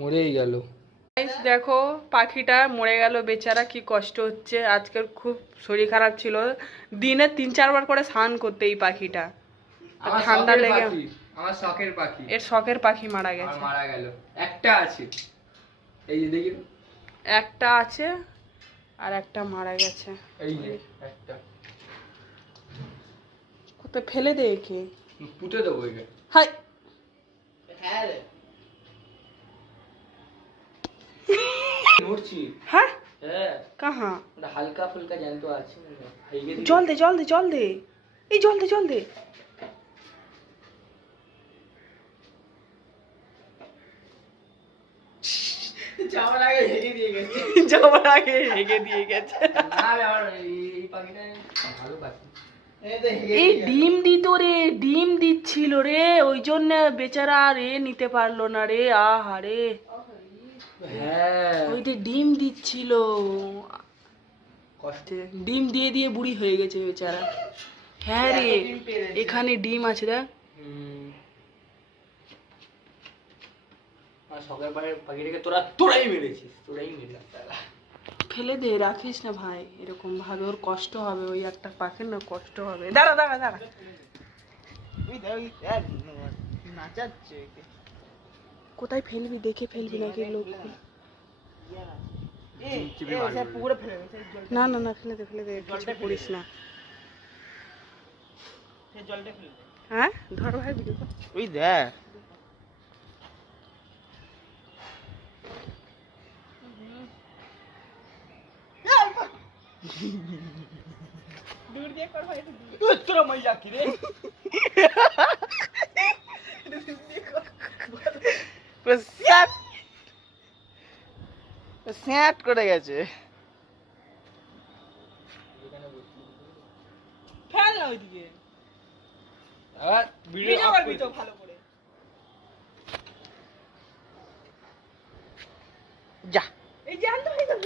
মরেই গেল। দেখো পাখিটা মরে গেল বেচারা, কি কষ্ট হচ্ছে। আজকের খুব শরীর খারাপ ছিল, দিনে 3-4 বার করে স্নান করতে এই পাখিটা, ঠান্ডা লেগে। আমার শখের পাখি, এর শখের পাখি মারা গেছে। মারা গেল। একটা আছে, এই যে দেখি একটা আছে আর একটা মারা গেছে। এই যে একটা, কোথায় ফেলে দে একে, পুঁতে দেবো একে। হাই হ্যাঁ রে নড়ছি। হ্যাঁ হ্যাঁ কাহা, হালকা ফুলকা জ্যান্ত আছে। জল দে জল দে জল দে, এই জল দে জল দে। যাওয়ার আগে হেগে দিয়ে গেছে, যাওয়ার আগে হেগে দিয়ে গেছে। না রে আমার এই পাখিটা ভালো পাখি। এই ডিম দিত রে, ডিম দিচ্ছিল রে, ওই জন্য বেচারা আর নিতে পারলো না রে। আহারে, হ্যাঁ ওই যে ডিম দিচ্ছিল, কষ্টে ডিম দিয়ে দিয়ে বুড়ি হয়ে গেছে বেচারা। হ্যাঁ রে, এখানে ডিম আছে দেখ। সকাল পাখিটাকে তোরাই মেরেছিস, তোরাই মেরেছিস। ফেলে দে, রাখিস না ভাই এরকম ভাবে, ওর কষ্ট হবে, ওই একটা পাখির না কষ্ট হবে। দাঁড়া দাঁড়া দাঁড়া, কোথায় ফেলবি দেখে ফেলবি নাকি লোক। না না না, ফেলে দে ফেলে দে, কিছু করিস না। হ্যাঁ ধর ভাই, ভিডিও কর। ওই দেখ দূর দিয়ে কর ভাই, তোরা মজা কি রে। স্যাট করে গেছে। ফেল না ওইদিকে, আবার ভিডিও করবি তো ভালো করে। যা এই যে আনতে হয়ে গেল।